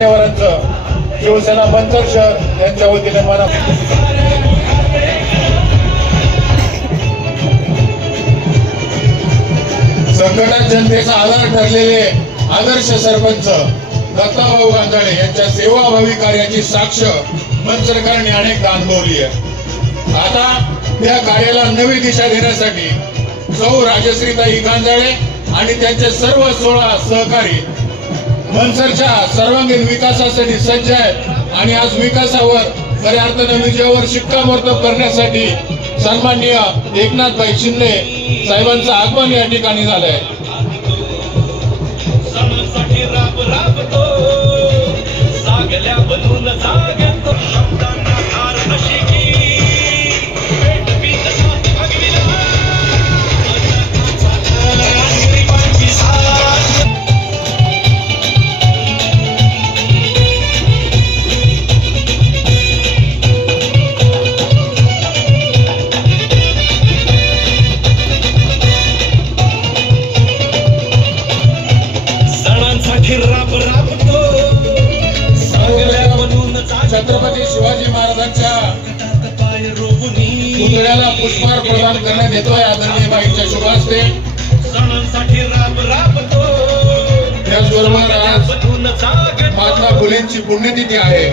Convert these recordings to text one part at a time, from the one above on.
मान्यवरांचं शिवसेना मंतर शहर यांच्या वतीने मला संकटात जनतेचा आधार ठरलेले आदर्श सरपंच दत्ताभाऊ गांजाळे यांच्या सेवाभावी कार्याची साक्ष मन सरकारने अनेकदा अनुभवली आहे. आता त्या कार्याला नवी दिशा देण्यासाठी सौ राजश्रीताई गांजाळे आणि त्यांचे सर्व सोळा सहकारी मनसरच्या सर्वांगीण विकासासाठी सज्ज आहेत. आणि आज विकासावर खऱ्या अर्थानं विजयावर शिक्कामोर्तब करण्यासाठी सन्माननीय एकनाथभाई शिंदे साहेबांचं आगमन या ठिकाणी झालंय. छत्रपती शिवाजी महाराजांच्या पुतळ्याला पुष्पहार प्रदान करण्यात येतोय. आदरणीय बाईंच्या शुभ राबतो. त्याचबरोबर आज महात्मा फुलेंची पुण्यतिथी आहे.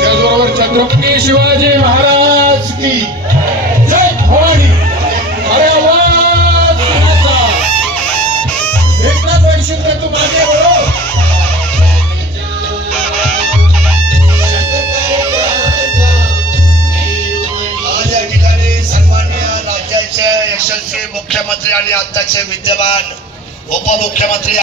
त्याचबरोबर छत्रपती शिवाजी महाराज की राज्याचे मुख्यमंत्री आणि आताचे विद्यमान उपमुख्यमंत्री